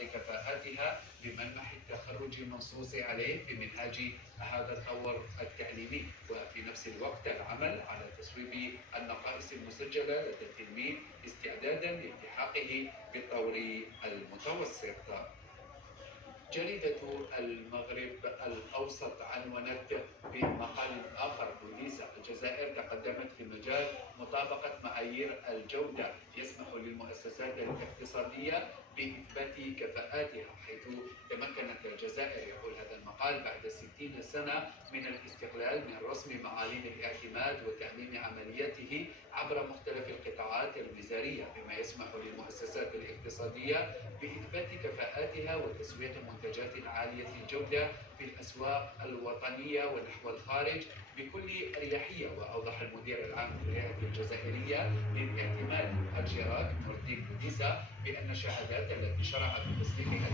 استعراض كفاءاتها بملمح التخرج المنصوص عليه في منهاج هذا الطور التعليمي، وفي نفس الوقت العمل على تصويب النقائص المسجلة لدى التلميذ استعدادا لالتحاقه بالطور المتوسط. جريدة المغرب الأوسط عنونت بمقال آخر: بوليس الجزائر تقدمت في مجال مطابقة معايير الجودة يسمح للمؤسسات الاقتصادية بإثبات كفاءاتها، حيث تمكنت الجزائر، يقول هذا المقال، بعد 60 سنة من الاستقلال من رسم معالم الاعتماد وتأمين عملياته عبر مختلف القطاعات الوزارية، بما يسمح للمؤسسات الاقتصادية بإثبات كفاءاتها وتسويق منتجات عالية الجودة في الأسواق الوطنية ونحو الخارج بكل أريحية. وأوضح المدير العام للهيئة الجزائرية للاعتماد الجيراد نور الدين بوديسا بأن الشهادات التي شرع بتصديقها